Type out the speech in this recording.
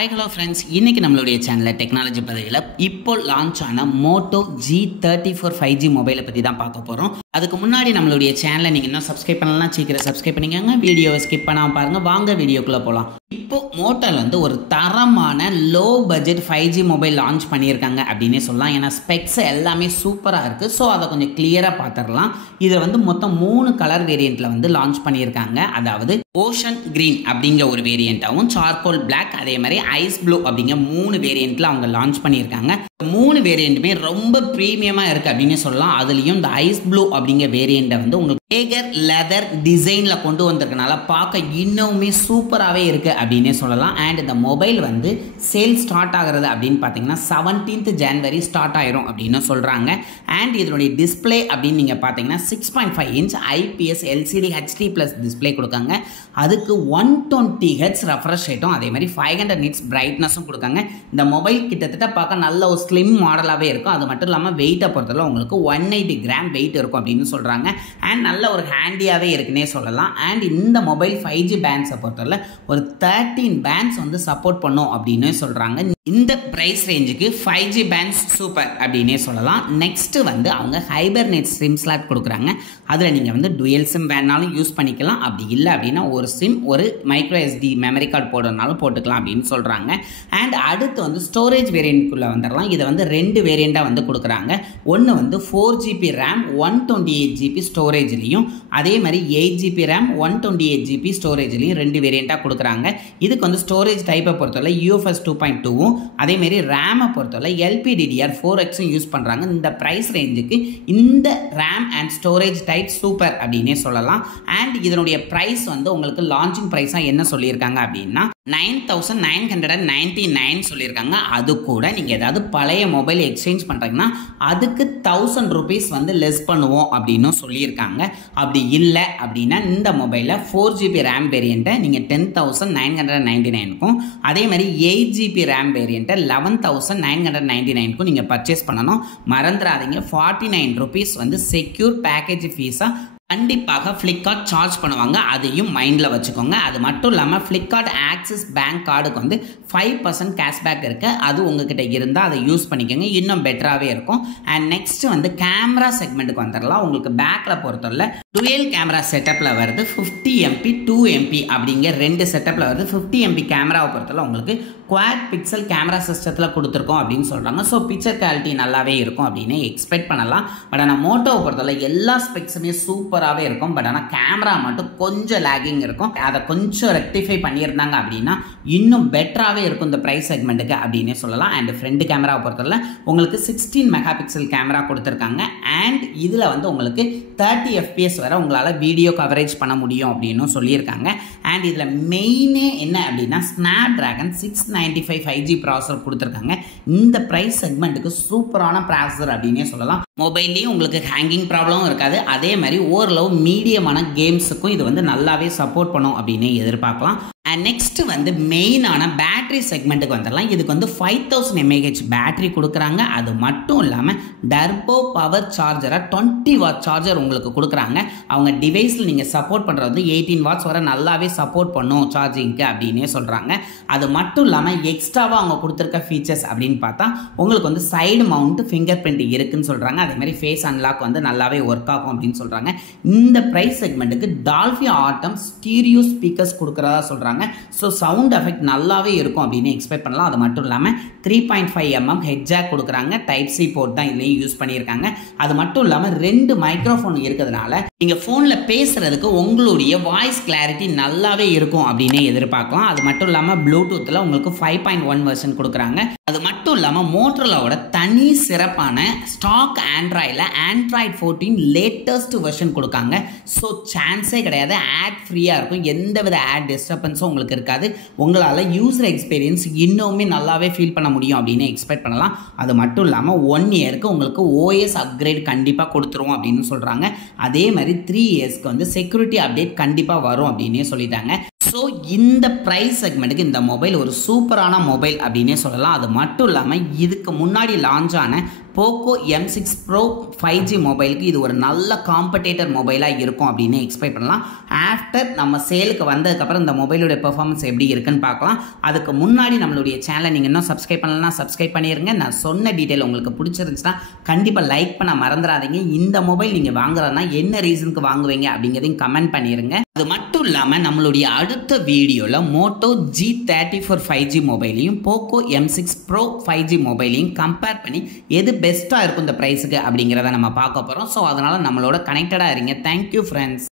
Hi hello friends, இன்னைக்கு நம்மளுடைய சேனல்ல டெக்னாலஜி பத்தியில இப்போ லான்ச் ஆன Moto G34 5G மொபைலை பத்தி தான் பார்க்க போறோம். அதுக்கு முன்னாடி நம்மளுடைய சேனலை நீங்க இன்னும் சப்ஸ்கிரைப் பண்ணலனா சீக்கிரம் சப்ஸ்கிரைப் பண்ணிக்கங்க. வீடியோவை ஸ்கிப் பண்ணாம பாருங்க. வாங்க வீடியோக்குள்ள போலாம். இப்போ மோட்டோல வந்து ஒரு தரமான low budget 5G mobile launch பண்ணியிருக்காங்க அப்படின்னே சொல்லலாம். ஏன்னா ஸ்பெக்ஸ் எல்லாமே சூப்பராக இருக்குது. ஸோ அதை கொஞ்சம் கிளியராக பார்த்துடலாம். இதில் வந்து மொத்தம் 3 கலர் வேரியண்ட்டில் வந்து லான்ச் பண்ணியிருக்காங்க. அதாவது ஓஷன் கிரீன் அப்படிங்கிற ஒரு வேரியண்ட்டாகவும், சார்கோல் பிளாக், அதே மாதிரி ஐஸ் ப்ளூ அப்படிங்கிற 3 வேரியண்ட்டில் அவங்க லான்ச் பண்ணியிருக்காங்க. 3 வேரியண்ட்டுமே ரொம்ப ப்ரீமியமாக இருக்குது அப்படின்னு சொல்லலாம். அதுலேயும் இந்த ஐஸ் ப்ளூ அப்படிங்கிற வேரியண்ட்டை வந்து உங்களுக்கு ஏகர் லெதர் டிசைனில் கொண்டு வந்திருக்கனால பார்க்க இன்னுமே சூப்பராகவே இருக்குது அப்படின்னே சொல்லலாம். அண்ட் இந்த மொபைல் வந்து சேல் ஸ்டார்ட் ஆகிறது அப்படின்னு பார்த்தீங்கன்னா 17th January ஸ்டார்ட் ஆயிரும் அப்படின்னு சொல்கிறாங்க. அண்ட் இதனுடைய டிஸ்பிளே அப்படின்னு நீங்கள் பார்த்தீங்கன்னா 6.5 inch IPS LCD HD plus display கொடுக்காங்க. அதுக்கு 120 Hz ரெஃப்ரெஷ் ரேட்டும், அதே மாதிரி 500 nits பிரைட்னஸும் கொடுக்காங்க. இந்த மொபைல் கிட்டத்தட்ட பார்க்க நல்ல ஒரு ஸ்லிம் மாடலாகவே இருக்கும். அது மட்டும் இல்லாமல் வெயிட்டை பொறுத்தவரை உங்களுக்கு 180 கிராம் வெயிட் இருக்கும் அப்படின்னு சொல்கிறாங்க. அண்ட் நல்ல ஒரு ஹேண்டியாகவே இருக்குன்னே சொல்லலாம். அண்ட் இந்த மொபைல் 5G பேண்ட்ஸை பொறுத்தவரை ஒரு 13 பேண்ட்ஸ் வந்து சப்போர்ட் பண்ணும் அப்படின்னு சொல்கிறாங்க. இந்த ப்ரைஸ் ரேஞ்சுக்கு 5G பேண்ட்ஸ் சூப்பர் அப்படின்னே சொல்லலாம். நெக்ஸ்ட்டு வந்து அவங்க ஹைபர்நெட் சிம் ஸ்லாட் கொடுக்குறாங்க. அதில் நீங்கள் வந்து டுயல் சிம் வேணாலும் யூஸ் பண்ணிக்கலாம். அப்படி இல்லை அப்படின்னா ஒரு சிம் ஒரு மைக்ரோ SD மெமரி கார்டு போடுறதுனாலும் போட்டுக்கலாம் அப்படின்னு சொல்கிறாங்க. அண்ட் அடுத்து வந்து ஸ்டோரேஜ் வேரியண்ட்குள்ளே வந்துடலாம். இதை வந்து 2 வேரியண்ட்டாக வந்து கொடுக்குறாங்க. ஒன்று வந்து 4GB RAM 128GB ஸ்டோரேஜ்லையும், அதே மாதிரி 8GB RAM 128GB ஸ்டோரேஜ்லையும் 2 வேரியண்ட்டாக கொடுக்குறாங்க. இதுக்கு வந்து ஸ்டோரேஜ் டைப்பை பொறுத்தவரை UFS 2.2, அதே மாதிரி ரேமை பொறுத்தவரை LPDDR4X யூஸ் பண்ணுறாங்க. இந்த ப்ரைஸ் ரேஞ்சுக்கு இந்த RAM and storage type super அப்படின்னே சொல்லலாம். அண்ட் இதனுடைய ப்ரைஸ் வந்து உங்களுக்கு லான்ச்சிங் ப்ரைஸாக என்ன சொல்லியிருக்காங்க அப்படின்னா 9,999 சொல்லியிருக்காங்க. அது கூட நீங்கள் ஏதாவது பழைய மொபைல் எக்ஸ்சேஞ்ச் பண்ணுறீங்கன்னா அதுக்கு 1000 rupees வந்து லெஸ் பண்ணுவோம் அப்படின்னு சொல்லியிருக்காங்க. அப்படி இல்லை அப்படின்னா இந்த மொபைலில் 4GB RAM வேரியண்ட்டை நீங்கள் 10,999க்கும், அதே மாதிரி 8GB RAM வேரியண்ட்டை 11,999க்கும் நீங்கள் பர்ச்சேஸ் பண்ணணும். மறந்துடாதீங்க, 49 rupees வந்து செக்யூர் பேக்கேஜ் ஃபீஸாக கண்டிப்பாக ஃப்ளிப்கார்ட் சார்ஜ் பண்ணுவாங்க. அதையும் மைண்டில் வச்சுக்கோங்க. அது மட்டும் இல்லாமல் ஃப்ளிப்கார்ட் ஆக்சிஸ் பேங்க் கார்டுக்கு வந்து 5% கேஷ்பேக் இருக்குது. அது உங்ககிட்ட இருந்தால் அதை யூஸ் பண்ணிக்கோங்க, இன்னும் பெட்டராகவே இருக்கும். அண்ட் நெக்ஸ்ட் வந்து கேமரா செக்மெண்ட்டுக்கு வந்துடலாம். உங்களுக்கு பேக்கில் பொறுத்தவரை டுவெல் கேமரா செட்டப்பில் வருது. 50MP 2MP அப்படிங்கிற 2 செட்டப்பில் வருது. 50MP கேமராவை பொறுத்தவரை உங்களுக்கு குவாட் பிக்சல் கேமரா சிஸ்டத்தில் கொடுத்துருக்கோம் அப்படின்னு சொல்கிறாங்க. ஸோ பிக்சர் குவாலிட்டி நல்லாவே இருக்கும் அப்படின்னு எக்ஸ்பெக்ட் பண்ணலாம். பட் ஆனால் மோட்டோவை பொறுத்தவரை எல்லா ஸ்பெக்ஸுமே சூப்பராகவே இருக்கும். பட் ஆனால் கேமரா மட்டும் கொஞ்சம் லேகிங் இருக்கும். அதை கொஞ்சம் ரெக்டிஃபை பண்ணியிருந்தாங்க அப்படின்னா இன்னும் பெட்டராகவே இருக்கும் இந்த ப்ரைஸ் செக்மெண்ட்டுக்கு அப்படின்னே சொல்லலாம். அண்ட் ஃப்ரண்ட் கேமராவை பொறுத்தவரை உங்களுக்கு 16 மெகாபிக்சல் கேமரா கொடுத்துருக்காங்க. அண்ட் இதில் வந்து உங்களுக்கு 30 FPS வரை உங்களால் வீடியோ கவரேஜ் பண்ண முடியும் அப்படின்னு சொல்லியிருக்காங்க. அண்ட் இதில் மெயினே என்ன அப்படின்னா ஸ்னாப்டிராகன் 695 5G ப்ராசஸர் கொடுத்துருக்காங்க. இந்த ப்ரைஸ் செக்மெண்ட்டுக்கு சூப்பரான ப்ராசஸர் அப்படின்னே சொல்லலாம். மொபைல்லையும் உங்களுக்கு ஹேங்கிங் ப்ராப்ளமும் இருக்காது. அதே மாதிரி ஓரளவு மீடியமான கேம்ஸுக்கும் இது வந்து நல்லாவே சப்போர்ட் பண்ணும் அப்படின்னு எதிர்பார்க்கலாம். அண்ட் நெக்ஸ்ட் வந்து மெயினான பேட்டரி செக்மெண்ட்டுக்கு வந்துடலாம். இதுக்கு வந்து 5000 mAh பேட்டரி கொடுக்குறாங்க. அது மட்டும் இல்லாமல் டர்போ பவர் சார்ஜராக 20 வாட் சார்ஜர் உங்களுக்கு கொடுக்குறாங்க. அவங்க டிவைஸில் நீங்கள் சப்போர்ட் பண்ணுறது வந்து 18 watts வரை நல்லாவே சப்போர்ட் பண்ணும் சார்ஜிங்க்கு அப்படின்னே சொல்கிறாங்க. அது மட்டும் இல்லாமல் எக்ஸ்ட்ராவாக அவங்க கொடுத்துருக்க ஃபீச்சர்ஸ் அப்படின்னு பார்த்தா உங்களுக்கு வந்து சைடு மவுண்ட் ஃபிங்கர் பிரிண்ட் இருக்குன்னு சொல்கிறாங்க. அதே மாதிரி ஃபேஸ் அன்லாக் வந்து நல்லாவே ஒர்க் ஆகும் அப்படின்னு சொல்கிறாங்க. இந்த ப்ரைஸ் செக்மெண்ட்டுக்கு டால்பி ஆட்டம் ஸ்டீரியோ ஸ்பீக்கர்ஸ் கொடுக்குறதா சொல்கிறாங்க. ஸோ சவுண்ட் எஃபெக்ட் நல்லாவே இருக்கும் அப்படின்னு எக்ஸ்பெக்ட் பண்ணலாம். அது மட்டும் இல்லாமல் 3.5mm ஹெட் ஜாக் கொடுக்குறாங்க. டைப் சி போர்ட் தான் இதுலேயும் யூஸ் பண்ணியிருக்காங்க. அது மட்டும் இல்லாமல் 2 மைக்ரோஃபோன் இருக்கிறதுனால நீங்கள் ஃபோனில் பேசுகிறதுக்கு உங்களுடைய வாய்ஸ் கிளாரிட்டி நல்லாவே இருக்கும் அப்படின்னு எதிர்பார்க்கலாம். அது மட்டும் இல்லாமல் ப்ளூடூத்தில் உங்களுக்கு 5.1 வெர்ஷன் கொடுக்குறாங்க. அது மட்டும் இல்லாமல் மோட்டோரோலாவோட தனி சிறப்பான ஸ்டாக் ஆண்ட்ராய்டில் Android 14 லேட்டஸ்ட் வெர்ஷன் கொடுக்காங்க. ஸோ சான்ஸே கிடையாது, ஆட் ஃப்ரீயாக இருக்கும். எந்தவித ஆட் டிஸ்டர்பன்ஸும் உங்களுக்கு இருக்காது. உங்களால் யூசர் எக்ஸ்பீரியன்ஸ் இன்னுமே நல்லாவே ஃபீல் பண்ண முடியும் அப்படின்னு எக்ஸ்பெக்ட் பண்ணலாம். அது மட்டும் இல்லாமல் 1 இயருக்கு உங்களுக்கு OS அப்கிரேட் கண்டிப்பாக கொடுத்துருவோம் அப்படின்னு சொல்கிறாங்க. அதே மாதிரி 3 இயர்ஸ்க்கு வந்து செக்யூரிட்டி அப்டேட் கண்டிப்பாக வரும் அப்படின்னே சொல்லிட்டாங்க. ஸோ இந்த ப்ரைஸ் செக்மெண்ட்டுக்கு இந்த மொபைல் ஒரு சூப்பரான மொபைல் அப்படின்னே சொல்லலாம். அது மட்டும் இல்லாமல் இதுக்கு முன்னாடி லான்ச் ஆன போக்கோ M6 Pro 5G மொபைலுக்கு இது ஒரு நல்ல காம்படேட்டர் மொபைலாக இருக்கும் அப்படின்னு எக்ஸ்பெக்ட் பண்ணலாம். ஆஃப்டர் நம்ம சேலுக்கு வந்ததுக்கப்புறம் இந்த மொபைலோட பெர்ஃபார்மன்ஸ் எப்படி இருக்குன்னு பார்க்கலாம். அதுக்கு முன்னாடி நம்மளுடைய சேனலை நீங்கள் இன்னும் சப்ஸ்கிரைப் பண்ணலன்னா சப்ஸ்கிரைப் பண்ணிடுங்க. நான் சொன்ன டீட்டெயில் உங்களுக்கு பிடிச்சிருந்துச்சுன்னா கண்டிப்பாக லைக் பண்ண மறந்துடாதீங்க. இந்த மொபைல் நீங்கள் வாங்குறதுனா என்ன ரீசனுக்கு வாங்குவீங்க அப்படிங்கிறதையும் கமெண்ட் பண்ணிடுங்க. அது மட்டும் இல்லாமல் நம்மளுடைய அடுத்த வீடியோவில் மோட்டோ G34 5G மொபைலையும் போக்கோ M6 Pro 5G மொபைலையும் கம்பேர் பண்ணி எது பெஸ்ட்டாக இருக்கும் இந்த ப்ரைஸுக்கு அப்படிங்கிறத நம்ம பார்க்க போகிறோம். ஸோ அதனால் நம்மளோட கனெக்டடாக இருங்க. Thank you friends.